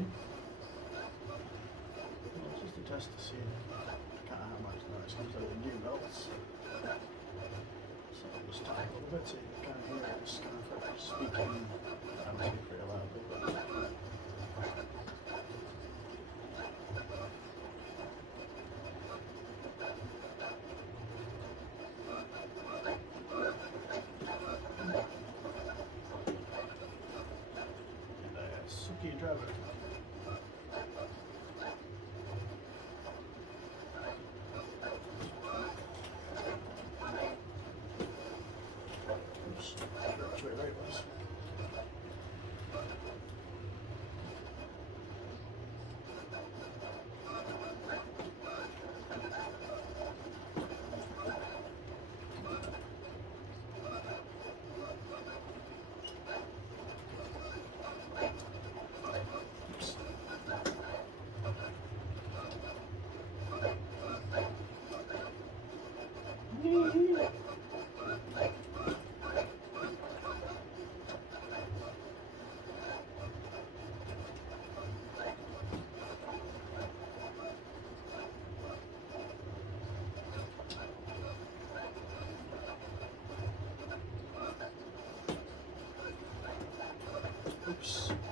in. Just a test to see how much noise comes out of the new notes. So I'll just talk a little bit so you can kind of hear it. Just kind of speaking. I don't speak very loudly, but. Suki driver. Oops, which way right was. Oops.